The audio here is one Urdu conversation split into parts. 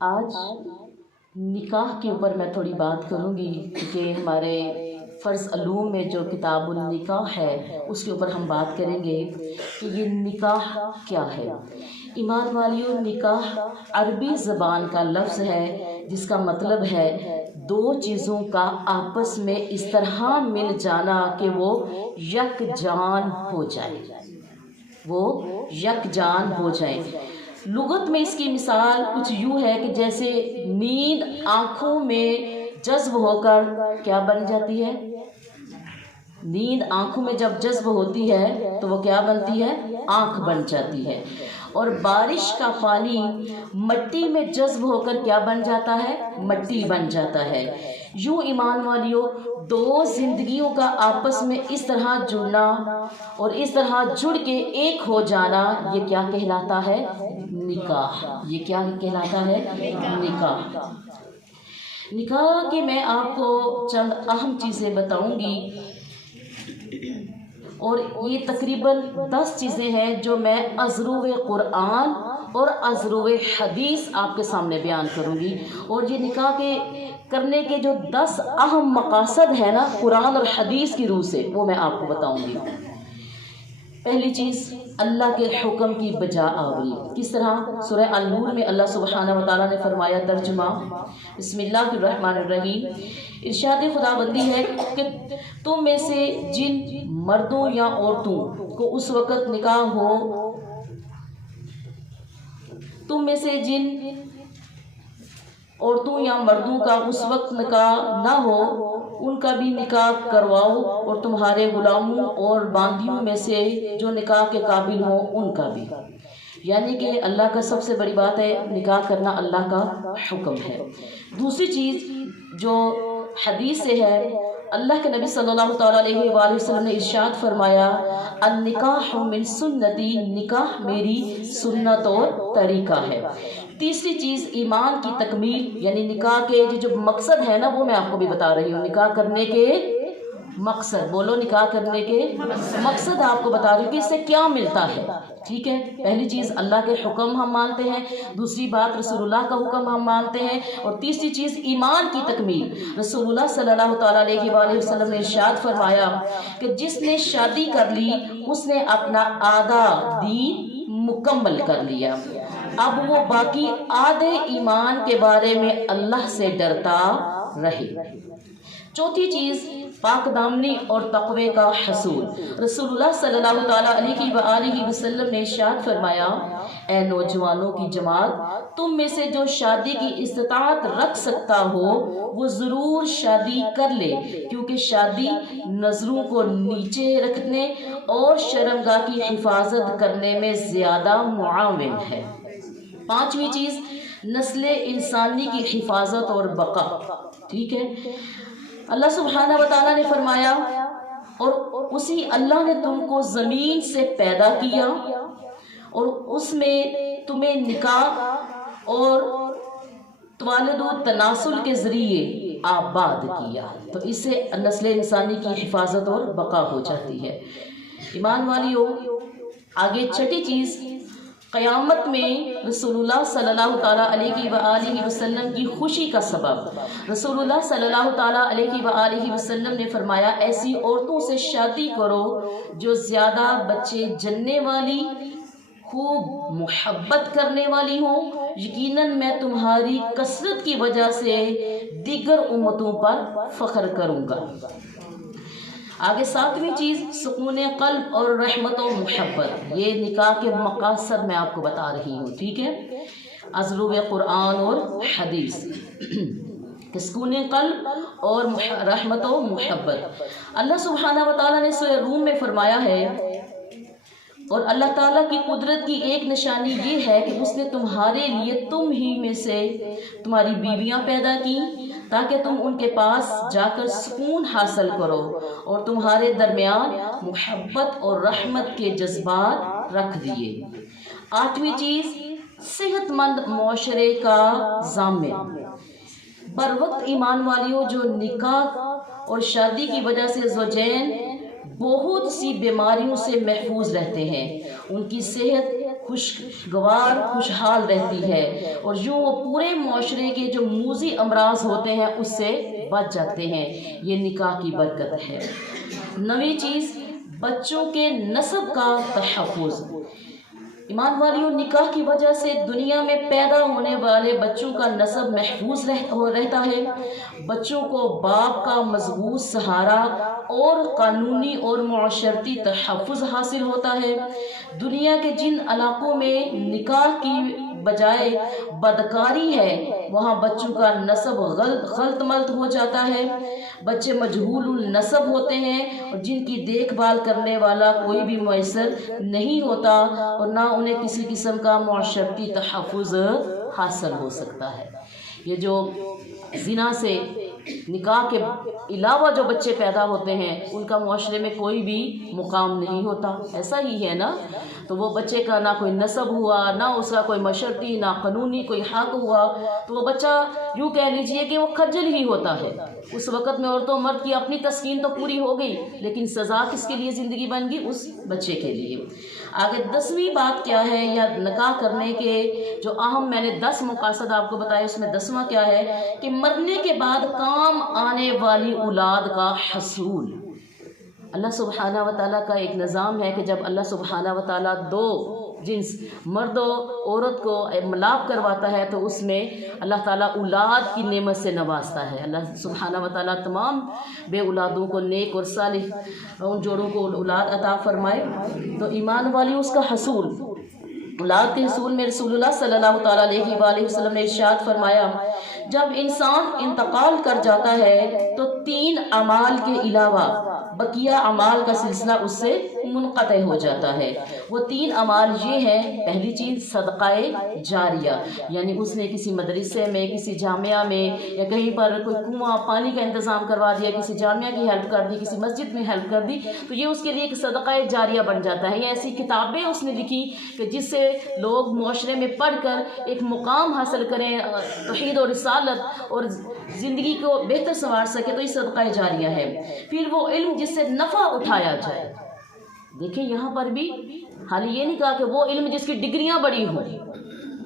آج نکاح کے اوپر میں تھوڑی بات کروں گی کہ ہمارے فرض علوم میں جو کتاب النکاح ہے اس کے اوپر ہم بات کریں گے کہ یہ نکاح کیا ہے۔ ایمان والیوں، نکاح عربی زبان کا لفظ ہے جس کا مطلب ہے دو چیزوں کا آپس میں اس طرح مل جانا کہ وہ یکجان ہو جائے، وہ یکجان ہو جائیں۔ لغت میں اس کی مثال کچھ یوں ہے کہ جیسے نیند آنکھوں میں جذب ہو کر کیا بن جاتی ہے؟ نیند آنکھوں میں جب جذب ہوتی ہے تو وہ کیا بنتی ہے؟ آنکھ بن جاتی ہے۔ اور بارش کا پانی مٹی میں جذب ہو کر کیا بن جاتا ہے؟ مٹی بن جاتا ہے۔ یوں ایمان والیوں، دو زندگیوں کا آپس میں اس طرح جڑنا اور اس طرح جڑ کے ایک ہو جانا، یہ کیا کہلاتا ہے؟ نکاح۔ یہ کیا کہلاتا ہے؟ نکاح۔ نکاح کی میں آپ کو چند اہم چیزیں بتاؤں گی، اور یہ تقریباً 10 چیزیں ہیں جو میں ازرو قرآن اور ازرو حدیث آپ کے سامنے بیان کروں گی۔ اور یہ نکاح کے کرنے کے جو 10 اہم مقاصد ہیں نا قرآن اور حدیث کی روح سے، وہ میں آپ کو بتاؤں گی۔ پہلی چیز، اللہ کے حکم کی بجا آوری۔ کس طرح؟ سورہ النور میں اللہ سبحانہ و تعالیٰ نے فرمایا، ترجمہ بسم اللہ الرحمن الرحیم، ارشاد خداوندی ہے کہ تم میں سے جن مردوں یا عورتوں کو اس وقت نکاح ہو، تم میں سے جن عورتوں یا مردوں کا اس وقت نکاح نہ ہو ان کا بھی نکاح کرواؤ، اور تمہارے غلاموں اور باندیوں میں سے جو نکاح کے قابل ہوں ان کا بھی۔ یعنی کہ اللہ کا سب سے بڑی بات ہے نکاح کرنا، اللہ کا حکم ہے۔ دوسری چیز جو حدیث سے ہے، اللہ کے نبی صلی اللہ تعالیٰ علیہ وآلہ وسلم نے ارشاد فرمایا، النکاح من سنتی، نکاح میری سنت اور طریقہ ہے۔ تیسری چیز، ایمان کی تکمیل، یعنی نکاح کے جو مقصد ہے نا وہ میں آپ کو بھی بتا رہی ہوں۔ نکاح کرنے کے مقصد، بولو، نکاح کرنے کے مقصد آپ کو بتا رہی ہوں کہ اس سے کیا ملتا ہے۔ ٹھیک ہے، پہلی چیز اللہ کے حکم ہم مانتے ہیں، دوسری بات رسول اللہ کا حکم ہم مانتے ہیں، اور تیسری چیز ایمان کی تکمیل۔ رسول اللہ صلی اللہ تعالیٰ علیہ وآلہ وسلم نے ارشاد فرمایا کہ جس نے شادی کر لی اس نے اپنا آدھا دین مکمل کر لیا، اب وہ باقی آدھے ایمان کے بارے میں اللہ سے ڈرتا رہے۔ چوتھی چیز، پاک دامنی اور تقوی کا حصول۔ رسول اللہ صلی اللہ تعالیٰ علیہ وآلہ وسلم نے ارشاد فرمایا، اے نوجوانوں کی جماعت، تم میں سے جو شادی کی استطاعت رکھ سکتا ہو وہ ضرور شادی کر لے، کیونکہ شادی نظروں کو نیچے رکھنے اور شرمگاہ کی حفاظت کرنے میں زیادہ معاون ہے۔ پانچویں چیز، نسل انسانی کی حفاظت اور بقا۔ ٹھیک ہے، اللہ سبحانہ و تعالیٰ نے فرمایا، اور اسی اللہ نے تم کو زمین سے پیدا کیا اور اس میں تمہیں نکاح اور توالد و تناسل کے ذریعے آباد کیا، تو اس سے نسل انسانی کی حفاظت اور بقا ہو جاتی ہے۔ ایمان والیوں، آگے چھٹی چیز، قیامت میں رسول اللہ صلی اللہ تعالیٰ علیہ وآلہ وسلم کی خوشی کا سبب۔ رسول اللہ صلی اللہ تعالیٰ علیہ وآلہ وسلم نے فرمایا، ایسی عورتوں سے شادی کرو جو زیادہ بچے جننے والی، خوب محبت کرنے والی ہوں، یقیناً میں تمہاری کثرت کی وجہ سے دیگر امتوں پر فخر کروں گا۔ آگے ساتویں چیز، سکون قلب اور رحمت و محبت۔ یہ نکاح کے مقاصد میں آپ کو بتا رہی ہوں، ٹھیک ہے، ازرو قرآن اور حدیث، کہ سکون قلب اور رحمت و محبت۔ اللہ سبحانہ و تعالیٰ نے سورہ روم میں فرمایا ہے، اور اللہ تعالیٰ کی قدرت کی ایک نشانی یہ ہے کہ اس نے تمہارے لیے تم ہی میں سے تمہاری بیویاں پیدا کی تاکہ تم ان کے پاس جا کر سکون حاصل کرو، اور تمہارے درمیان محبت اور رحمت کے جذبات رکھ دیے۔ آٹھویں چیز، صحت مند معاشرے کا ضامن۔ بر وقت ایمان والیوں، جو نکاح اور شادی کی وجہ سے زوجین بہت سی بیماریوں سے محفوظ رہتے ہیں، ان کی صحت خوشگوار خوشحال رہتی ہے، اور یوں وہ پورے معاشرے کے جو موذی امراض ہوتے ہیں اس سے بچ جاتے ہیں۔ یہ نکاح کی برکت ہے۔ 9ویں چیز، بچوں کے نسب کا تحفظ۔ ایمان والیوں، نکاح کی وجہ سے دنیا میں پیدا ہونے والے بچوں کا نسب محفوظ رہتا ہے۔ بچوں کو باپ کا مضبوط سہارا اور قانونی اور معاشرتی تحفظ حاصل ہوتا ہے۔ دنیا کے جن علاقوں میں نکاح کی بجائے بدکاری ہے وہاں بچوں کا نسب غلط ملت ہو جاتا ہے۔ بچے مجہول النسب ہوتے ہیں اور جن کی دیکھ بھال کرنے والا کوئی بھی میسر نہیں ہوتا، اور نہ انہیں کسی قسم کا معاشرتی تحفظ حاصل ہو سکتا ہے۔ یہ جو زنا سے نکاح کے علاوہ جو بچے پیدا ہوتے ہیں ان کا معاشرے میں کوئی بھی مقام نہیں ہوتا، ایسا ہی ہے نا؟ تو وہ بچے کا نہ کوئی نسب ہوا، نہ اس کا کوئی معاشرتی نہ قانونی کوئی حق ہوا، تو وہ بچہ یوں کہہ لیجئے کہ وہ خجل ہی ہوتا ہے۔ اس وقت میں عورت و مرد کی اپنی تسکین تو پوری ہو گئی، لیکن سزا کس کے لیے زندگی بن گئی؟ اس بچے کے لیے۔ آگے 10ویں بات کیا ہے، یا نکاح کرنے کے جو اہم میں نے 10 مقاصد آپ کو بتائے، اس میں 10واں کیا ہے کہ مرنے کے بعد کام آنے والی اولاد کا حصول۔ اللہ سبحانہ و تعالیٰ کا ایک نظام ہے کہ جب اللہ سبحانہ و تعالیٰ 2 جنس مرد و عورت کو ملاپ کرواتا ہے تو اس میں اللہ تعالیٰ اولاد کی نعمت سے نوازتا ہے۔ اللہ سبحانہ و تعالیٰ تمام بے اولادوں کو نیک اور صالح ان جوڑوں کو اولاد عطا فرمائے۔ تو ایمان والی اس کا حصول، اولاد کے حصول میں رسول اللہ صلی اللہ تعالیٰ علیہ وآلہ وسلم نے ارشاد فرمایا، جب انسان انتقال کر جاتا ہے تو 3 اعمال کے علاوہ بقیہ اعمال کا سلسلہ اس سے منقطع ہو جاتا ہے۔ وہ 3 اعمال یہ ہیں، پہلی چیز صدقہ جاریہ، یعنی اس نے کسی مدرسے میں، کسی جامعہ میں یا کہیں پر کوئی کنواں پانی کا انتظام کروا دیا، کسی جامعہ کی ہیلپ کر دی، کسی مسجد میں ہیلپ کر دی، تو یہ اس کے لیے ایک صدقہ جاریہ بن جاتا ہے۔ یہ ایسی کتابیں اس نے لکھی کہ جس سے لوگ معاشرے میں پڑھ کر ایک مقام حاصل کریں توحید اور رسالت اور زندگی کو بہتر سنوار سکے، تو یہ صدقہ جاریہ ہے۔ پھر وہ علم جس سے نفع اٹھایا جائے۔ دیکھیں یہاں پر بھی حال یہ نہیں کہا کہ وہ علم جس کی ڈگریاں بڑی ہوں۔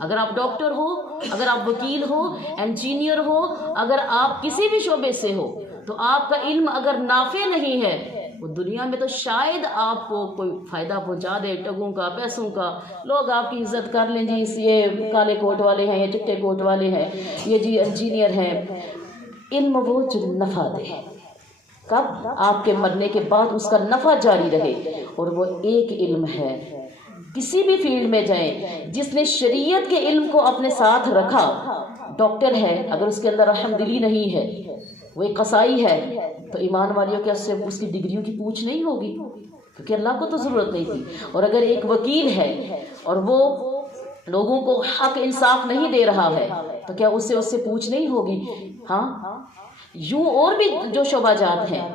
اگر آپ ڈاکٹر ہو، اگر آپ وکیل ہو، انجینئر ہو، اگر آپ کسی بھی شعبے سے ہو، تو آپ کا علم اگر نافع نہیں ہے وہ دنیا میں تو شاید آپ کو کوئی فائدہ پہنچا دے، ٹگوں کا، پیسوں کا، لوگ آپ کی عزت کر لیں، جی یہ کالے کوٹ والے ہیں، یہ چٹے کوٹ والے ہیں، یہ جی انجینئر ہیں۔ علم وہ جو نفع دے، کب؟ آپ کے مرنے کے بعد اس کا نفع جاری رہے، اور وہ ایک علم ہے۔ کسی بھی فیلڈ میں جائیں، جس نے شریعت کے علم کو اپنے ساتھ رکھا، ڈاکٹر ہے اگر اس کے اندر رحم دلی نہیں ہے، وہ ایک قصائی ہے، تو ایمان والیوں کے اس کی ڈگریوں کی پوچھ نہیں ہوگی، کیونکہ اللہ کو تو ضرورت نہیں تھی۔ اور اگر ایک وکیل ہے اور وہ لوگوں کو حق انصاف نہیں دے رہا ہے تو کیا اس سے پوچھ نہیں ہوگی؟ ہاں، یوں اور بھی جو شعبہ جات ہیں۔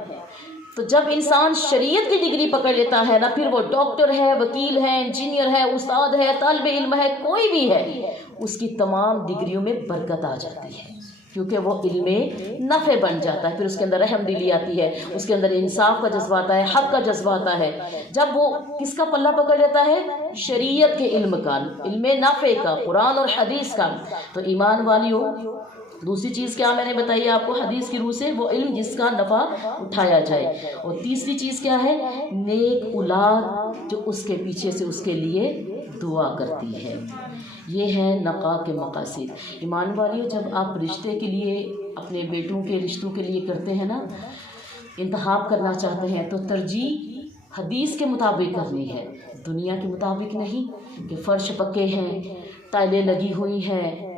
تو جب انسان شریعت کی ڈگری پکڑ لیتا ہے نا، پھر وہ ڈاکٹر ہے، وکیل ہے، انجینئر ہے، استاد ہے، طالب علم ہے، کوئی بھی ہے، اس کی تمام ڈگریوں میں برکت آ جاتی ہے، کیونکہ وہ علم نفع بن جاتا ہے۔ پھر اس کے اندر رحم دلی آتی ہے، اس کے اندر انصاف کا جذبہ آتا ہے، حق کا جذبہ آتا ہے۔ جب وہ کس کا پلہ پکڑ لیتا ہے؟ شریعت کے علم کا، علم نافع کا، قرآن اور حدیث کا۔ تو ایمان والیوں، دوسری چیز کیا میں نے بتائی آپ کو حدیث کی روح سے؟ وہ علم جس کا نفع اٹھایا جائے۔ اور تیسری چیز کیا ہے؟ نیک اولاد جو اس کے پیچھے سے اس کے لیے دعا کرتی ہے۔ یہ ہے نکاح کے مقاصد۔ ایمان والیوں، جب آپ رشتے کے لیے، اپنے بیٹوں کے رشتوں کے لیے کرتے ہیں نا، انتخاب کرنا چاہتے ہیں، تو ترجیح حدیث کے مطابق کرنی ہے، دنیا کے مطابق نہیں کہ فرش پکے ہیں، ٹائلیں لگی ہوئی ہیں،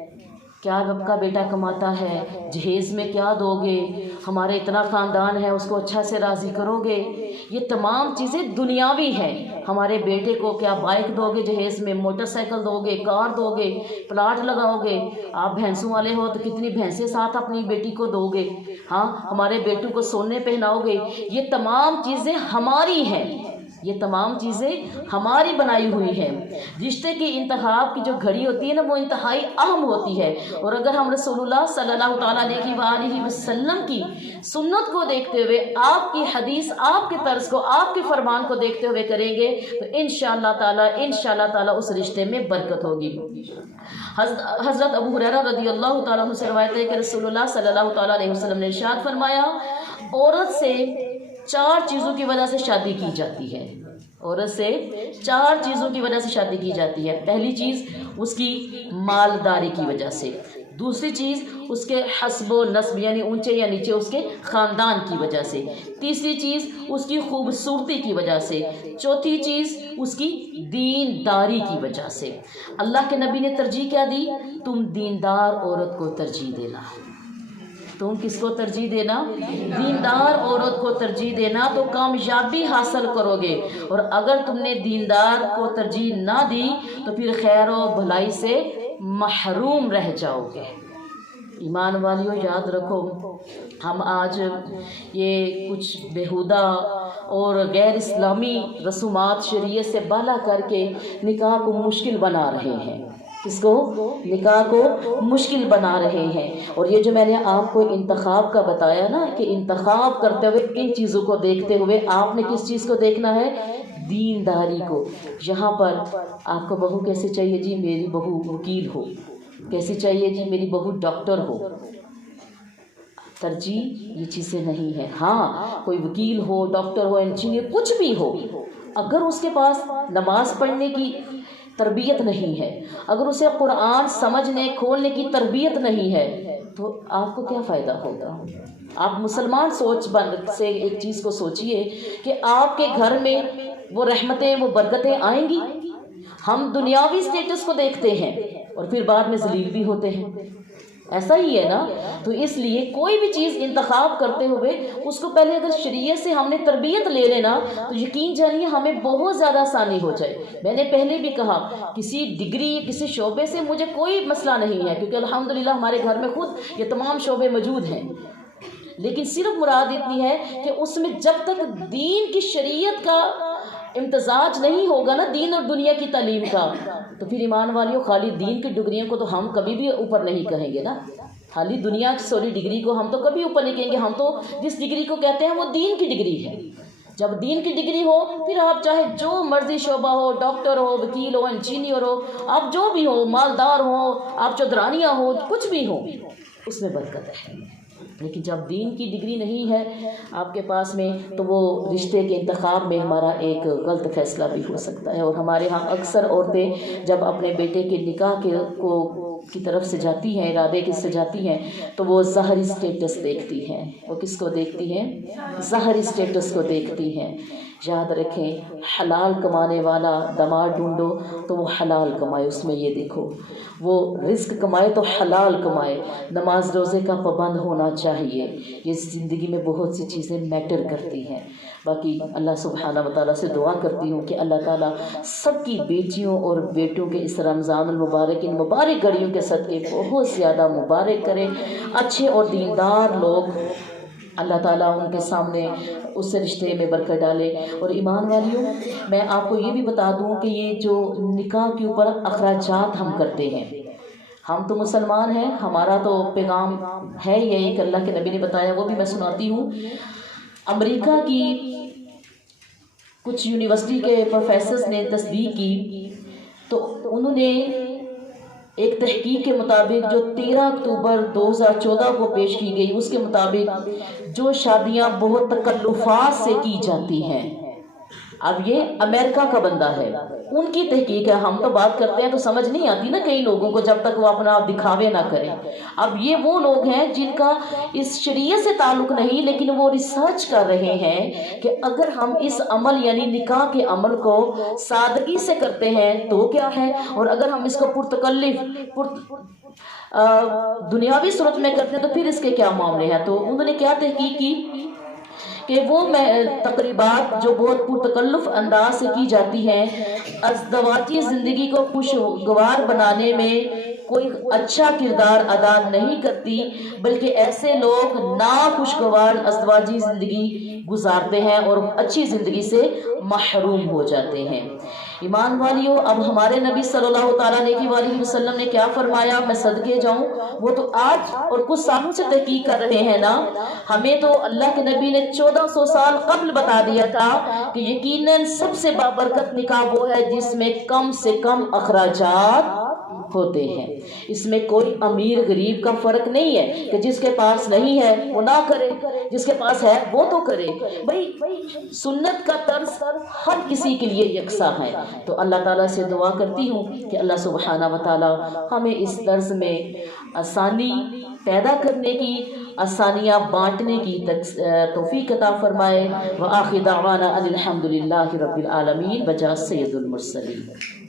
کیا آپ کا بیٹا کماتا ہے، جہیز میں کیا دو گے، ہمارے اتنا خاندان ہے اس کو اچھا سے راضی کرو گے۔ یہ تمام چیزیں دنیاوی ہیں۔ ہمارے بیٹے کو کیا بائک دو گے جہیز میں، موٹر سائیکل دو گے، کار دو گے، پلاٹ لگاؤ گے، آپ بھینسوں والے ہو تو کتنی بھینسیں ساتھ اپنی بیٹی کو دو گے، ہاں ہمارے بیٹوں کو سونے پہناؤ گے۔ یہ تمام چیزیں ہماری ہیں، یہ تمام چیزیں ہماری بنائی ہوئی ہیں۔ رشتے کی انتخاب کی جو گھڑی ہوتی ہے نا، وہ انتہائی اہم ہوتی ہے، اور اگر ہم رسول اللہ صلی اللہ تعالیٰ علیہ وسلم کی سنت کو دیکھتے ہوئے، آپ کی حدیث، آپ کے طرز کو، آپ کے فرمان کو دیکھتے ہوئے کریں گے تو انشاءاللہ تعالیٰ اس رشتے میں برکت ہوگی۔ حضرت ابو ہریرہ رضی اللہ تعالیٰ عنہ سے روایت ہے کہ رسول اللہ صلی اللہ تعالیٰ علیہ وسلم نے ارشاد فرمایا، عورت سے 4 چیزوں کی وجہ سے شادی کی جاتی ہے۔ عورت سے 4 چیزوں کی وجہ سے شادی کی جاتی ہے۔ پہلی چیز اس کی مالداری کی وجہ سے، دوسری چیز اس کے حسب و نسب یعنی اونچے یا نیچے اس کے خاندان کی وجہ سے، تیسری چیز اس کی خوبصورتی کی وجہ سے، چوتھی چیز اس کی دینداری کی وجہ سے۔ اللہ کے نبی نے ترجیح کیا دی؟ تم دیندار عورت کو ترجیح دینا۔ تم کس کو ترجیح دینا؟ دیندار عورت کو ترجیح دینا، تو کامیابی حاصل کرو گے، اور اگر تم نے دیندار کو ترجیح نہ دی تو پھر خیر و بھلائی سے محروم رہ جاؤ گے۔ ایمان والیوں، یاد رکھو، ہم آج یہ کچھ بیہودہ اور غیر اسلامی رسومات شریعت سے بالا کر کے نکاح کو مشکل بنا رہے ہیں۔ اس کو نکاح کو مشکل بنا رہے ہیں۔ اور یہ جو میں نے آپ کو انتخاب کا بتایا نا، کہ انتخاب کرتے ہوئے ان چیزوں کو دیکھتے ہوئے آپ نے کس چیز کو دیکھنا ہے؟ دینداری کو۔ یہاں پر آپ کو بہو کیسے چاہیے جی؟ میری بہو وکیل ہو۔ کیسی چاہیے جی؟ میری بہو ڈاکٹر ہو۔ ترجیح یہ چیزیں نہیں ہے۔ ہاں، کوئی وکیل ہو، ڈاکٹر ہو، انجینئر، کچھ بھی ہو، اگر اس کے پاس نماز پڑھنے کی تربیت نہیں ہے، اگر اسے قرآن سمجھنے کھولنے کی تربیت نہیں ہے، تو آپ کو کیا فائدہ ہوگا؟ آپ مسلمان سوچ سے ایک چیز کو سوچئے کہ آپ کے گھر میں وہ رحمتیں، وہ برکتیں آئیں گی؟ ہم دنیاوی سٹیٹس کو دیکھتے ہیں اور پھر بعد میں ذلیل بھی ہوتے ہیں، ایسا ہی ہے نا؟ تو اس لیے کوئی بھی چیز انتخاب کرتے ہوئے اس کو پہلے اگر شریعت سے ہم نے تربیت لے لینا تو یقین جانیے ہمیں بہت زیادہ آسانی ہو جائے۔ میں نے پہلے بھی کہا، کسی ڈگری، کسی شعبے سے مجھے کوئی مسئلہ نہیں ہے، کیونکہ الحمدللہ ہمارے گھر میں خود یہ تمام شعبے موجود ہیں، لیکن صرف مراد اتنی ہے کہ اس میں جب تک دین کی شریعت کا امتزاج نہیں ہوگا نا، دین اور دنیا کی تعلیم کا، تو پھر ایمان والیوں خالی دین کی ڈگریوں کو تو ہم کبھی بھی اوپر نہیں کہیں گے نا، خالی دنیا کی ڈگری کو ہم تو کبھی اوپر نہیں کہیں گے۔ ہم تو جس ڈگری کو کہتے ہیں وہ دین کی ڈگری ہے۔ جب دین کی ڈگری ہو پھر آپ چاہے جو مرضی شعبہ ہو، ڈاکٹر ہو، وکیل ہو، انجینئر ہو، آپ جو بھی ہو، مالدار ہو، آپ چودرانیاں ہو، کچھ بھی ہو، اس میں برکت ہے۔ لیکن جب دین کی ڈگری نہیں ہے آپ کے پاس میں تو وہ رشتے کے انتخاب میں ہمارا ایک غلط فیصلہ بھی ہو سکتا ہے۔ اور ہمارے ہاں اکثر عورتیں جب اپنے بیٹے کے نکاح کی طرف سے جاتی ہیں، ارادے کے سے جاتی ہیں، تو وہ ظاہری سٹیٹس دیکھتی ہیں۔ وہ کس کو دیکھتی ہیں؟ ظاہری سٹیٹس کو دیکھتی ہیں۔ یاد رکھیں، حلال کمانے والا دماغ ڈھونڈو تو وہ حلال کمائے، اس میں یہ دیکھو وہ رزق کمائے تو حلال کمائے، نماز روزے کا پابند ہونا چاہیے۔ یہ زندگی میں بہت سی چیزیں میٹر کرتی ہیں۔ باقی اللہ سبحانہ و تعالیٰ سے دعا کرتی ہوں کہ اللہ تعالیٰ سب کی بیٹیوں اور بیٹوں کے اس رمضان المبارک، ان مبارک گھڑیوں کے صدقے بہت زیادہ مبارک کرے۔ اچھے اور دیندار لوگ اللہ تعالیٰ ان کے سامنے اس سے رشتے میں برکت ڈالے۔ اور ایمان والیوں، میں آپ کو یہ بھی بتا دوں کہ یہ جو نکاح کے اوپر اخراجات ہم کرتے ہیں، ہم تو مسلمان ہیں، ہمارا تو پیغام ہے یہی کہ اللہ کے نبی نے بتایا، وہ بھی میں سناتی ہوں۔ امریکہ کی کچھ یونیورسٹی کے پروفیسرز نے تصدیق کی تو انہوں نے ایک تحقیق کے مطابق جو 13 اکتوبر 2014 کو پیش کی گئی، اس کے مطابق جو شادیاں بہت تکلفات سے کی جاتی ہیں، اب یہ امریکہ کا بندہ ہے، ان کی تحقیق ہے۔ ہم تو بات کرتے ہیں تو سمجھ نہیں آتی نا کئی لوگوں کو جب تک وہ اپنا دکھاوے نہ کریں۔ اب یہ وہ لوگ ہیں جن کا اس شریعت سے تعلق نہیں، لیکن وہ ریسرچ کر رہے ہیں کہ اگر ہم اس عمل یعنی نکاح کے عمل کو سادگی سے کرتے ہیں تو کیا ہے، اور اگر ہم اس کو پرتکلف دنیاوی صورت میں کرتے ہیں تو پھر اس کے کیا معاملے ہیں۔ تو انہوں نے کیا تحقیق کی کہ وہ تقریبات جو بہت پرتکلف انداز سے کی جاتی ہیں، ازدواجی زندگی کو خوشگوار بنانے میں کوئی اچھا کردار ادا نہیں کرتی، بلکہ ایسے لوگ ناخوشگوار ازدواجی زندگی گزارتے ہیں اور اچھی زندگی سے محروم ہو جاتے ہیں۔ ایمان والیوں، اب ہمارے نبی صلی اللہ تعالیٰ علیہ وسلم نے کیا فرمایا؟ میں صدقے جاؤں، وہ تو آج اور کچھ سالوں سے تحقیق کر رہے ہیں نا۔ ہمیں تو اللہ کے نبی نے 1400 سال قبل بتا دیا تھا کہ یقیناً سب سے بابرکت نکاح وہ ہے جس میں کم سے کم اخراجات ہوتے ہیں۔ اس میں کوئی امیر غریب کا فرق نہیں ہے کہ جس کے پاس نہیں ہے وہ نہ کرے، جس کے پاس ہے وہ تو کرے۔ بھائی سنت کا طرز ہر کسی کے لیے یکساں ہے۔ تو اللہ تعالیٰ سے دعا کرتی ہوں کہ اللہ سبحانہ و تعالیٰ ہمیں اس طرز میں آسانی پیدا کرنے کی، آسانیاں بانٹنے کی توفیق عطا فرمائے۔ وآخر دعوانا ان الحمد للہ رب العالمین بجا سید المرسلین۔